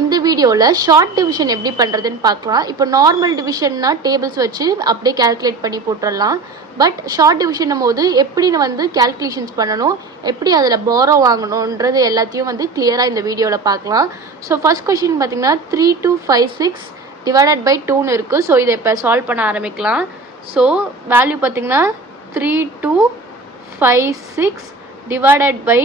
இந்த வீடியோவில் short division எப்படி பண்ணுறதுன்னு பார்க்கலாம். இப்போ நார்மல் டிவிஷன்னா டேபிள்ஸ் வச்சு அப்படியே கேல்குலேட் பண்ணி போட்டுடலாம். பட் ஷார்ட் டிவிஷன் போது எப்படி கேல்குலேஷன்ஸ் பண்ணணும், எப்படி அதில் பாரோ வாங்கணுன்றது எல்லாத்தையும் கிளியராக இந்த வீடியோவில் பார்க்கலாம். ஸோ ஃபர்ஸ்ட் கொஷின் பார்த்தீங்கன்னா 3256 டிவைடட் பை 2ன்னு இருக்குது. ஸோ இதை இப்போ சால்வ் பண்ண ஆரம்பிக்கலாம். ஸோ வேல்யூ பார்த்தீங்கன்னா 3256 டிவைடட் பை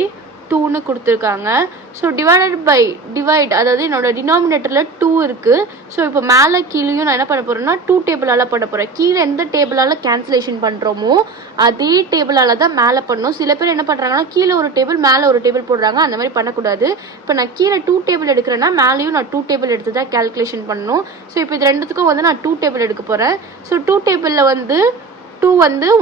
2ன்னு கொடுத்துருக்காங்க. ஸோ டிவைட் அதாவது என்னோட டினாமினேட்டரில் 2 இருக்குது. ஸோ இப்போ மேலே கீழேயும் நான் என்ன பண்ண போகிறேன்னா 2 டேபிளால் பண்ண போகிறேன். கீழே எந்த டேபிளால் கேன்சலேஷன் பண்ணுறோமோ அதே டேபிளால் தான் மேலே பண்ணணும். சில பேர் என்ன பண்ணுறாங்கன்னா கீழே ஒரு டேபிள் மேலே ஒரு டேபிள் போடுறாங்க. அந்த மாதிரி பண்ணக்கூடாது. இப்போ நான் கீழே 2 டேபிள் எடுக்கிறேன்னா மேலேயும் நான் 2 டேபிள் எடுத்து தான் கேல்குலேஷன் பண்ணணும். ஸோ இப்போ இது ரெண்டுத்துக்கும் நான் 2 டேபிள் எடுக்க போகிறேன். ஸோ 2 டேபிளில் 2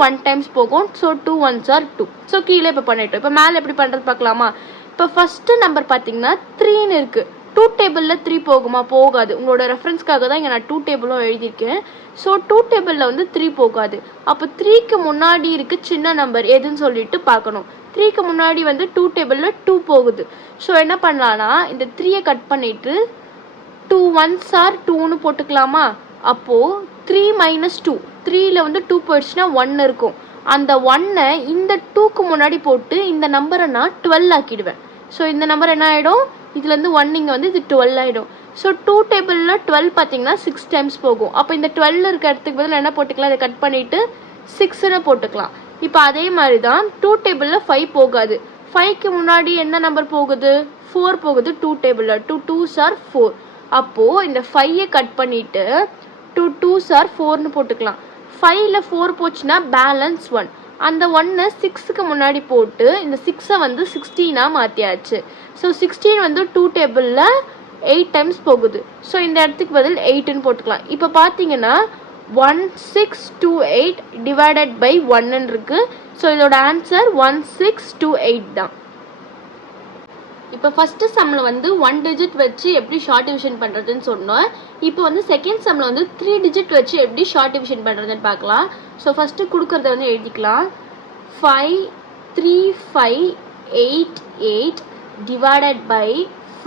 1 டைம்ஸ் போகும். So 2 1s are 2. ஸோ கீழே இப்போ பண்ணிட்டோம். இப்போ மேலே எப்படி பண்ணுறது பார்க்கலாமா? இப்போ ஃபஸ்ட்டு நம்பர் பார்த்தீங்கன்னா 3ன்னு இருக்குது. 2 டேபிளில் 3 போகுமா? போகாது. உங்களோட ரெஃபரன்ஸ்க்காக தான் இங்கே நான் 2 டேபிளும் எழுதியிருக்கேன். ஸோ 2 டேபிளில் 3 போகாது. அப்போ 3க்கு முன்னாடி இருக்குது சின்ன நம்பர் எதுன்னு சொல்லிட்டு பார்க்கணும். 3க்கு முன்னாடி 2 டேபிளில் 2 போகுது. ஸோ என்ன பண்ணலான்னா இந்த 3யை கட் பண்ணிவிட்டு 2 1s are 2ன்னு போட்டுக்கலாமா? அப்போது 3 - 2 3ல் 2 போயிடுச்சுன்னா 1 இருக்கும். அந்த 1ஐ இந்த 2க்கு முன்னாடி போட்டு இந்த நம்பரை நான் 12 ஆக்கிடுவேன். ஸோ இந்த நம்பர் என்ன ஆகிடும்? இதுலேருந்து 1 இங்கே இது 12 ஆகிடும். ஸோ 2 டேபிளில் 12 பார்த்தீங்கன்னா 6 டைம்ஸ் போகும். அப்போ இந்த 12 இருக்க இடத்துக்கு பதில் என்ன போட்டுக்கலாம்? இதை கட் பண்ணிவிட்டு 6ன்னு போட்டுக்கலாம். இப்போ அதே மாதிரி தான் 2 டேபிளில் 5 போகாது. 5க்கு முன்னாடி என்ன நம்பர் போகுது? 4 போகுது 2 டேபிளில். 2 2s are 4. அப்போது இந்த 5ஐ கட் பண்ணிவிட்டு 2 2s are 4ன்னு போட்டுக்கலாம். 5ல் 4 போச்சுன்னா பேலன்ஸ் 1. அந்த 1ஐ 6க்கு முன்னாடி போட்டு இந்த 6ஐ 16ஆக மாற்றியாச்சு. ஸோ 16 2 டேபிளில் 8 டைம்ஸ் போகுது. ஸோ இந்த இடத்துக்கு பதில் 8ன்னு போட்டுக்கலாம். இப்போ பார்த்தீங்கன்னா 1628 டிவைடட் பை 1ன்னு இருக்குது. ஸோ இதோட ஆன்சர் 1628 தான். இப்போ ஃபஸ்ட்டு சம்மில் 1 டிஜிட் வச்சு எப்படி ஷார்ட் டிவிஷன் பண்ணுறதுன்னு சொன்னோம். இப்போ செகண்ட் சம்மில் 3 டிஜிட் வச்சு எப்படி ஷார்ட் டிவிஷன் பண்ணுறதுன்னு பார்க்கலாம். ஸோ ஃபஸ்ட்டு கொடுக்குறத எழுதிக்கலாம். 53588 டிவைடட் பை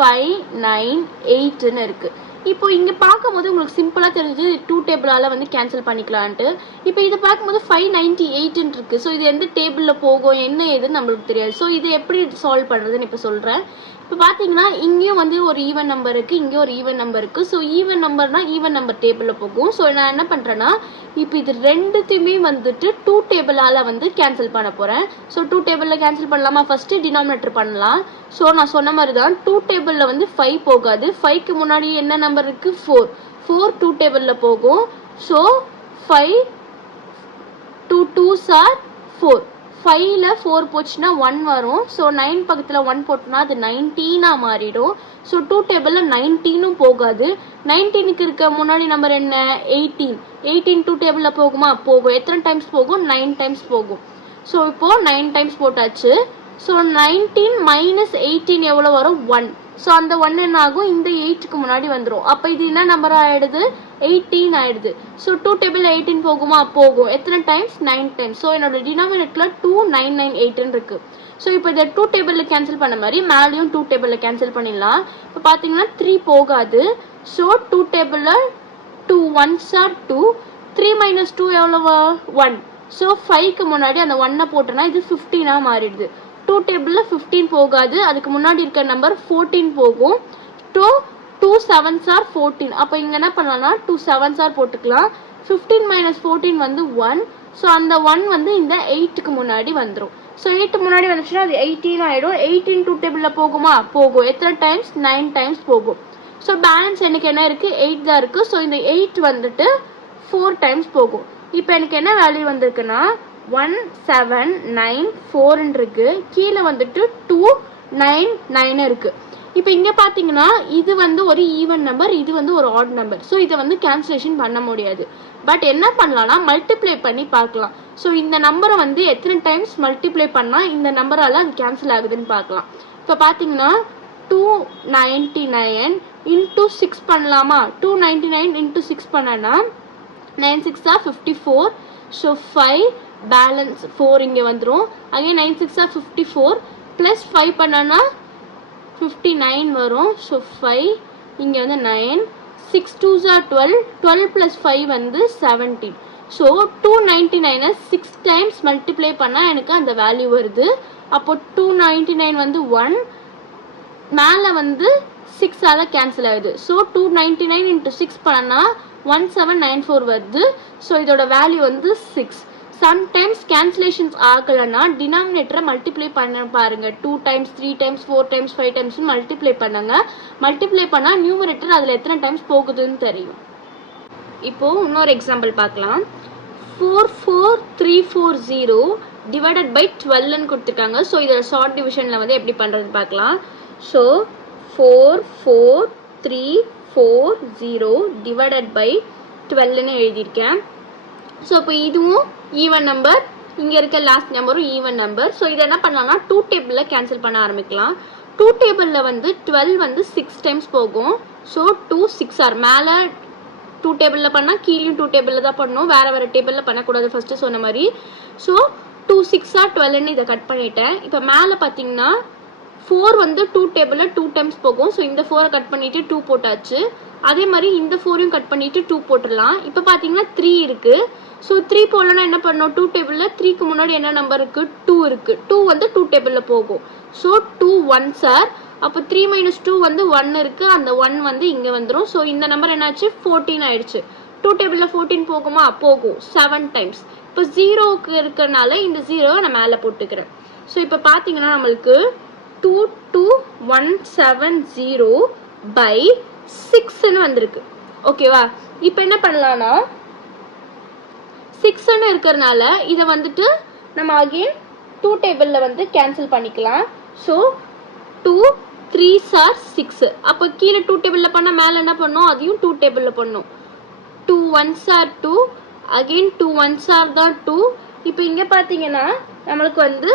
598ன்னு இருக்குது. இப்போ இங்கே பார்க்கும்போது உங்களுக்கு சிம்பிளாக தெரிஞ்சு 2 டேபிளால் கேன்சல் பண்ணிக்கலான்ட்டு. இப்போ இதை பார்க்கும்போது 598ன்னு இருக்குது. ஸோ இது எந்த டேபிளில் போகும் என்ன ஏதுன்னு நம்மளுக்கு தெரியாது. ஸோ இதை எப்படி சால்வ் பண்ணுறதுன்னு இப்போ சொல்கிறேன். இப்போ பார்த்தீங்கன்னா இங்கேயும் ஒரு ஈவன் நம்பர் இருக்குது, இங்கேயும் ஒரு ஈவன் நம்பர் இருக்குது. ஸோ ஈவன் நம்பர்னால் ஈவன் நம்பர் டேபிளில் போகும். ஸோ நான் என்ன பண்ணுறேன்னா இப்போ இது ரெண்டுத்தையுமே 2 டேபிளால் கேன்சல் பண்ண போகிறேன். ஸோ 2 டேபிளில் கேன்சல் பண்ணலாமா? ஃபஸ்ட்டு டினாமினேட்டர் பண்ணலாம். ஸோ நான் சொன்ன மாதிரி தான் 2 டேபிளில் 5 போகாது. 5க்கு முன்னாடி என்ன நம்பர் இருக்குது? 4 2 டேபிளில் போகும். So 5 2 2s are 4. 5ல் 4 போச்சுன்னா 1 வரும். ஸோ 9 பக்கத்தில் 1 போட்டோம்னா அது 19ஆக மாறிடும். ஸோ 2 டேபிளில் 19ம் போகாது. 19க்கு இருக்க முன்னாடி நம்பர் என்ன? 18. 18 2 டேபிளில் போகுமா? போகும். எத்தனை டைம்ஸ் போகும்? 9 டைம்ஸ் போகும். ஸோ இப்போது 9 டைம்ஸ் போட்டாச்சு. ஸோ 19 - 18 எவ்வளோ வரும்? 1. ஸோ அந்த 1 என்ன ஆகும்? இந்த 8க்கு முன்னாடி வந்துடும். அப்போ இது என்ன நம்பர் ஆகிடுது? 18 ஆகிடுது. ஸோ 2 டேபிளில் 18 போகுமா? போகும். எத்தனை டைம்ஸ்? 9 டைம்ஸ். ஸோ என்னோட டினாமினேட்டரில் 2998ன்னு இருக்குது. ஸோ இப்போ இதை 2 டேபிளில் கேன்சல் பண்ண மாதிரி மேலேயும் 2 டேபிளில் கேன்சல் பண்ணிடலாம். இப்போ பார்த்தீங்கன்னா 3 போகாது. ஸோ 2 டேபிளில் 2 1s are 2. 3 - 2 எவ்வளோ? 1. ஸோ 5க்கு முன்னாடி அந்த 1ஐ போட்டோன்னா இது 15ஆக மாறிடுது. 2 டேபிளில் 15 போகாது. அதுக்கு முன்னாடி இருக்க நம்பர் 14 போகும். 2 7s are 14. அப்போ இங்கே என்ன பண்ணலாம்னா 2 7s are போட்டுக்கலாம். 15 - 14 1. ஸோ அந்த 1 இந்த 8க்கு முன்னாடி வந்துடும். ஸோ 8 முன்னாடி வந்துச்சுன்னா அது 18 ஆகிடும். 18 2 டேபிளில் போகுமா? போகும். எத்தனை டைம்ஸ்? 9 டைம்ஸ் போகும். ஸோ பேலன்ஸ் எனக்கு என்ன இருக்குது? 8 தான் இருக்குது. ஸோ இந்த 8 4 டைம்ஸ் போகும். இப்போ எனக்கு என்ன வேல்யூ வந்திருக்குன்னா 1794 இருக்கு. கீழே 299 இருக்கு. இப்போ இங்கே பார்த்தீங்கன்னா இது ஒரு ஈவன் நம்பர், இது ஒரு ஆட் நம்பர். ஸோ இதை கேன்சலேஷன் பண்ண முடியாது. பட் என்ன பண்ணலாம்னா மல்டிப்ளை பண்ணி பார்க்கலாம். ஸோ இந்த நம்பரை எத்தனை டைம்ஸ் மல்டிப்ளை பண்ணால் இந்த நம்பரால் அது கேன்சல் ஆகுதுன்னு பார்க்கலாம். இப்போ பார்த்தீங்கன்னா 299 × 6 பண்ணலாமா? 299 × 6 பண்ணனா 9 6 are 54. ஸோ 5 பேலன்ஸ் 4 இங்கே வந்துடும். அகைன் 9 6 are 54 + 5 பண்ணனா 59 வரும். ஸோ 5 இங்கே வந்து 9, 6 2s are 12, 12 plus 5 வந்து 17. ஸோ 299 6 டைம்ஸ் மல்டிப்ளை பண்ணால் எனக்கு அந்த வேல்யூ வருது. அப்போ 299 வந்து 1, மேலே வந்து 6ஆல் கேன்சல் ஆகுது. ஸோ 299 into 6 பண்ணால் 1794 வருது. ஸோ இதோட வேல்யூ வந்து 6. சம்டைம்ஸ் கேன்சலேஷன்ஸ் ஆகலைன்னா டினாமினேட்டரை மல்டிப்ளை பண்ண பாருங்க. 2 times 3 times 4 times 5 times multiply பண்ணுங்க. மல்டிப்ளை பண்ணால் நியூமரேட்டர் அதில் எத்தனை டைம்ஸ் போகுதுன்னு தெரியும். இப்போது இன்னொரு எக்ஸாம்பிள் பார்க்கலாம். 44340 டிவைடட் பை 12ன்னு கொடுத்துருக்காங்க. ஸோ இதில் ஷார்ட் டிவிஷனில் வந்து எப்படி பண்ணுறதுன்னு பார்க்கலாம். ஸோ 44340 டிவைடட் பை 12ன்னு எழுதியிருக்கேன். ஸோ இப்போ இதுவும் ஈவன் நம்பர், இங்கே இருக்க லாஸ்ட் நம்பரும் ஈவன் நம்பர். ஸோ இதை என்ன பண்ணலாம்னா 2 டேபிளில் கேன்சல் பண்ண ஆரம்பிக்கலாம். 2 டேபிளில் வந்து 12 வந்து 6 டைம்ஸ் போகும். ஸோ 2 6 ஆர் மேலே 2 டேபிளில் பண்ணால் கீழேயும் 2 டேபிளில் தான் பண்ணணும், வேறு டேபிளில் பண்ணக்கூடாது ஃபஸ்ட்டு சொன்ன மாதிரி. ஸோ 2 6 ஆர் 12ன்னு இதை கட் பண்ணிட்டேன். இப்போ மேலே பார்த்தீங்கன்னா 4 வந்து 2 டேபிளில் 2 டைம்ஸ் போகும். ஸோ இந்த 4 கட் பண்ணிவிட்டு 2 போட்டாச்சு. அதே மாதிரி இந்த 4ஐயும் கட் பண்ணிவிட்டு 2 போட்டுடலாம். இப்போ பார்த்தீங்கன்னா 3 இருக்குது. ஸோ 3 போடலன்னா என்ன பண்ணணும், 2 டேபிளில் 3க்கு முன்னாடி என்ன நம்பர் இருக்குது, 2 இருக்குது. 2 வந்து 2 டேபிளில் போகும். ஸோ 2 1s ஆர், அப்போ 3 minus 2 வந்து 1 இருக்குது, அந்த 1 வந்து இங்கே வந்துடும். ஸோ இந்த நம்பர் என்னாச்சு 14 ஆயிடுச்சு. 2 டேபிளில் 14 போகுமா, போகும் 7 டைம்ஸ். இப்போ 0க்கு இருக்கிறனால இந்த 0வை நான் மேலே போட்டுக்கிறேன். ஸோ இப்போ பார்த்தீங்கன்னா நம்மளுக்கு 22170 by 6ன்னு வந்திருக்கு. ஓகேவா? இப்போ என்ன பண்ணலான்னா 6ன்னு இருக்கிறனால இதை வந்துட்டு நம்ம அகெயின் 2 டேபிளில் வந்து கேன்சல் பண்ணிக்கலாம். So 2 3s are 6. அப்போ கீழே 2 டேபிளில் பண்ணால் மேலே என்ன பண்ணணும், அதையும் 2 டேபிளில் பண்ணணும். 2 1s are 2, again 2 1s are தான் 2. இப்போ இங்கே பார்த்தீங்கன்னா நம்மளுக்கு வந்து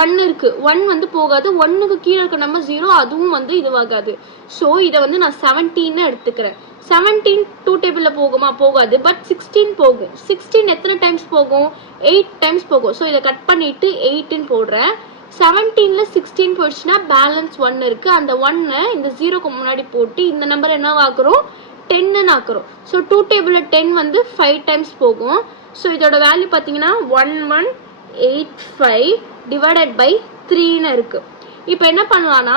1 இருக்குது, 1 வந்து போகாது. 1க்கு கீழே இருக்க நம்ம 0, அதுவும் வந்து இதுவாகாது. ஸோ இதை வந்து நான் 17ன்னு எடுத்துக்கிறேன். 17 2 டேபிளில் போகுமா, போகாது. பட் 16 போகும். 16 எத்தனை டைம்ஸ் போகும், 8 டைம்ஸ் போகும். ஸோ இதை கட் பண்ணிவிட்டு 8ன்னு போடுறேன். 17ல் 16 போயிடுச்சுன்னா பேலன்ஸ் 1 இருக்குது. அந்த 1ஐ இந்த 0க்கு முன்னாடி போட்டு இந்த நம்பர் என்ன ஆக்குறோம், 10ன்னு ஆக்குறோம். ஸோ 2 டேபிளில் 10 வந்து 5 டைம்ஸ் போகும். ஸோ இதோட வேல்யூ பார்த்தீங்கன்னா 1185 டிவைடட் பை 3ன்னு இருக்குது. இப்போ என்ன பண்ணலான்னா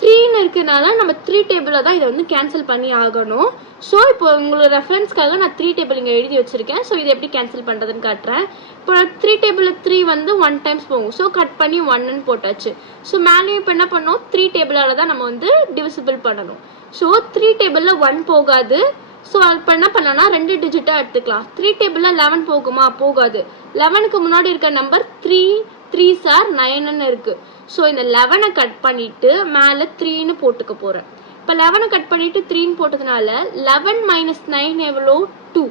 3ன்னு இருக்கிறதுனால நம்ம 3 டேபிளில் தான் இதை வந்து கேன்சல் பண்ணி ஆகணும். ஸோ இப்போ உங்களோட ரெஃபரன்ஸ்க்காக நான் 3 டேபிள் இங்கே எழுதி வச்சுருக்கேன். ஸோ இதை எப்படி கேன்சல் பண்ணுறதுன்னு காட்டுறேன். இப்போ 3 டேபிளில் 3 வந்து 1 டைம்ஸ் போகும். ஸோ கட் பண்ணி 1ன்னு போட்டாச்சு. ஸோ மேலேயும் இப்போ என்ன பண்ணோம், 3 டேபிளால் தான் நம்ம வந்து டிவிசிபிள் பண்ணணும். ஸோ 3 டேபிளில் 1 போகாது. ஸோ இப்போ என்ன பண்ணலாம்னா 2 டிஜிட்டாக எடுத்துக்கலாம். 3 டேபிளில் 11 போகுமா, போகாது. 11க்கு முன்னாடி இருக்க நம்பர் 3 3s are 9ன்னு இருக்குது. ஸோ இந்த 11ஐ கட் பண்ணிவிட்டு மேலே 3ன்னு போட்டுக்க போகிறேன். இப்போ 11 கட் பண்ணிவிட்டு 3ன்னு போட்டதுனால 11 minus 9 எவ்வளோ, 2.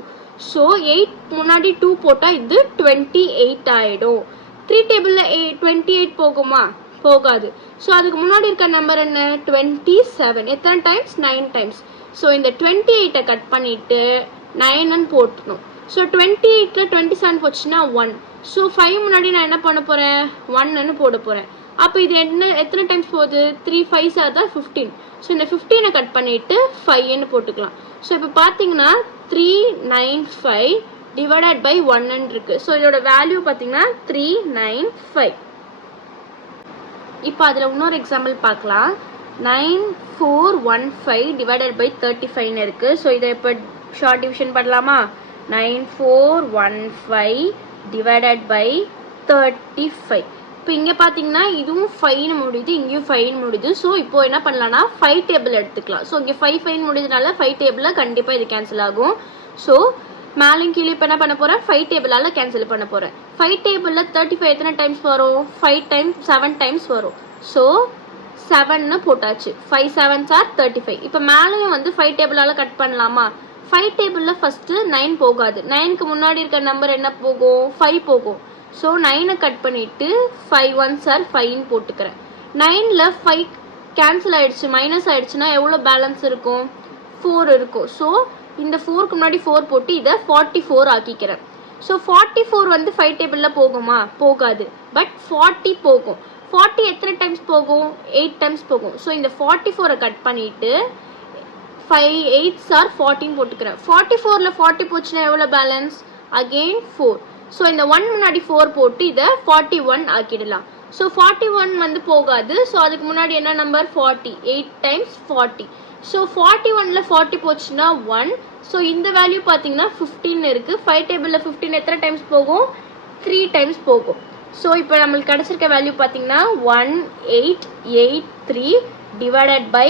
ஸோ 8 முன்னாடி 2 போட்டால் இது 28 ஆகிடும். 3 டேபிளில் 28 போகுமா, போகாது. ஸோ அதுக்கு முன்னாடி இருக்க நம்பர் என்ன, 27. எத்தனை டைம்ஸ், 9 டைம்ஸ். ஸோ இந்த 28ஐ கட் பண்ணிவிட்டு 9ன்னு போட்டணும். ஸோ 28ல் 27 போச்சுன்னா 1. ஸோ 5 முன்னாடி நான் என்ன பண்ண போகிறேன், 1ன்னு போட போகிறேன். அப்போ இது என்ன எத்தனை டைம்ஸ் போகுது, 3 5s are தான் 15. ஸோ இந்த 15ஐ கட் பண்ணிவிட்டு 5ன்னு போட்டுக்கலாம். ஸோ இப்போ பார்த்தீங்கன்னா 395 டிவைடட் பை 1ன்னு இருக்குது. ஸோ இதோட வேல்யூ பார்த்தீங்கன்னா 395. இப்போ அதில் இன்னொரு எக்ஸாம்பிள் பார்க்கலாம். 9415 டிவைடட் பை 35ன்னு இருக்குது. ஸோ இதை இப்போ ஷார்ட் டிவிஷன் பண்ணலாமா. 9415 டிவைடட் பை 35. இப்போ இங்கே பார்த்தீங்கன்னா இதுவும் 5ன்னு முடியுது, இங்கேயும் 5ன்னு முடியுது. ஸோ இப்போ என்ன பண்ணலாம்னா 5 டேபிள் எடுத்துக்கலாம். ஸோ இங்கே 5 5ன்னு முடியுதுனால 5 டேபிளில் கண்டிப்பாக இது கேன்சல் ஆகும். ஸோ மேலும் கீழே இப்போ என்ன பண்ண போகிறேன், 5 டேபிளால் கேன்சல் பண்ண போகிறேன். 5 டேபிளில் 35 எத்தனை டைம்ஸ் வரும், 5 டைம்ஸ் 7 டைம்ஸ் வரும். ஸோ 7ன்னு போட்டாச்சு. 5 7s are 35. இப்போ மேலேயும் வந்து 5 டேபிளால் கட் பண்ணலாமா. 5 டேபிளில் ஃபஸ்ட்டு 9 போகாது. 9க்கு முன்னாடி இருக்க நம்பர் என்ன போகும், 5 போகும். ஸோ 9ஐ கட் பண்ணிவிட்டு 5 1s are 5ன்னு போட்டுக்கிறேன். 9ல் 5 கேன்சல் ஆகிடுச்சு, மைனஸ் ஆகிடுச்சுன்னா எவ்வளோ பேலன்ஸ் இருக்கும், 4 இருக்கும். ஸோ இந்த 4க்கு முன்னாடி 4 போட்டு இதை 44 ஆக்கிக்கிறேன். ஸோ 44 வந்து 5 டேபிளில் போகுமா, போகாது. பட் 40 போகும். 40 எத்தனை டைம்ஸ் போகும், 8 டைம்ஸ் போகும். ஸோ இந்த 44ஐ கட் பண்ணிவிட்டு 5 8s are 14 போட்டுக்கிறேன். 44ல 40 போச்சுன்னா எவ்வளோ பேலன்ஸ்? அகெயின் 4. ஸோ இந்த 1 முன்னாடி 4 போட்டு இதை 41 ஆக்கிடலாம். ஸோ 41 வந்து போகாது. ஸோ அதுக்கு முன்னாடி என்ன நம்பர்? 40. 8 times 40. ஸோ 41ல 40 போச்சுன்னா 1. ஸோ இந்த வேல்யூ பார்த்தீங்கன்னா 15 இருக்குது. 5 டேபிளில் 15 எத்தனை டைம்ஸ் போகும்? 3 டைம்ஸ் போகும். ஸோ இப்போ நம்மளுக்கு கிடச்சிருக்க வேல்யூ பார்த்தீங்கன்னா 1883 டிவைடட் பை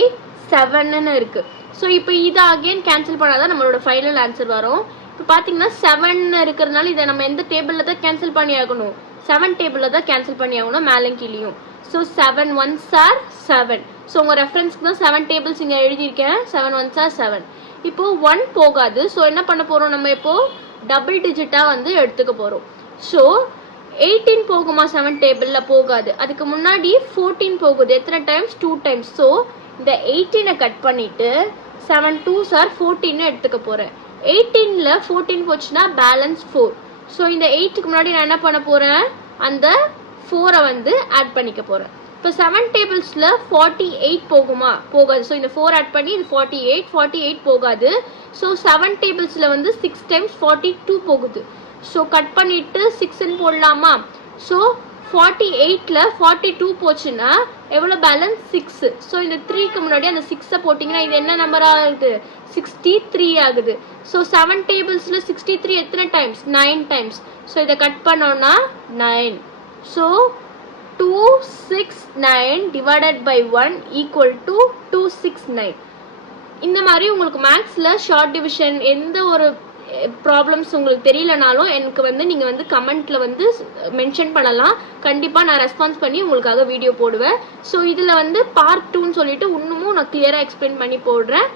7ன்னு இருக்குது. ஸோ இப்போ இதை அகெயின் கேன்சல் பண்ணால் தான் நம்மளோட ஃபைனல் ஆன்சர் வரும். இப்போ பார்த்தீங்கன்னா 7 இருக்கிறதுனால இதை நம்ம எந்த டேபிளில் தான் கேன்சல் பண்ணி ஆகணும்? 7 டேபிளில் தான் கேன்சல் பண்ணி ஆகணும், மேலும் கீழேயும். So 7 1s are 7. ஸோ உங்கள் ரெஃபரன்ஸ்க்கு தான் 7 டேபிள்ஸ் இங்கே எழுதியிருக்கேன். 7 1s are 7. இப்போது 1 போகாது. ஸோ என்ன பண்ண போகிறோம்? நம்ம இப்போது டபுள் டிஜிட்டாக வந்து எடுத்துக்க போகிறோம். ஸோ 18 போகுமா? 7 டேபிளில் போகாது. அதுக்கு முன்னாடி 14 போகுது. எத்தனை டைம்ஸ்? 2 டைம்ஸ். ஸோ இந்த 18 கட் பண்ணிவிட்டு 7 2s are 14 எடுத்துக்க போகிறேன். 18ல் 14 போச்சுன்னா பேலன்ஸ் 4. ஸோ இந்த 8க்கு முன்னாடி நான் என்ன பண்ண போகிறேன்? அந்த 4 வந்து ஆட் பண்ணிக்க போகிறேன். இப்போ 7 டேபிள்ஸில் 48 போகுமா? போகாது. ஸோ இந்த 4 ஆட் பண்ணி இது 48 போகாது. ஸோ 7 டேபிள்ஸில் வந்து 6 டைம்ஸ் 42 போகுது. ஸோ கட் பண்ணிவிட்டு 6ன்னு போடலாமா? ஸோ 48ல் 42 போச்சுன்னா எவ்வளோ பேலன்ஸ்? 6. ஸோ இந்த 3க்கு முன்னாடி அந்த 6 போட்டிங்கன்னா இது என்ன நம்பர் ஆகுது? 63 ஆகுது. ஸோ 7 டேபிள்ஸில் 63 எத்தனை டைம்ஸ்? 9 டைம்ஸ். ஸோ இதை கட் பண்ணோன்னா 9. So 269 divided by 1 equal to 269. இந்த மாதிரி உங்களுக்கு மேக்ஸில் ஷார்ட் டிவிஷன் எந்த ஒரு ப்ராப்ளம்ஸ் உங்களுக்கு தெரியலனாலும் எனக்கு வந்து நீங்கள் வந்து கமெண்ட்டில் வந்து மென்ஷன் பண்ணலாம். கண்டிப்பாக நான் ரெஸ்பான்ஸ் பண்ணி உங்களுக்காக வீடியோ போடுவேன். ஸோ இதில் வந்து பார்ட் 2ன்னு சொல்லிட்டு இன்னமும் நான் கிளியராக எக்ஸ்பிளைன் பண்ணி போடுறேன்.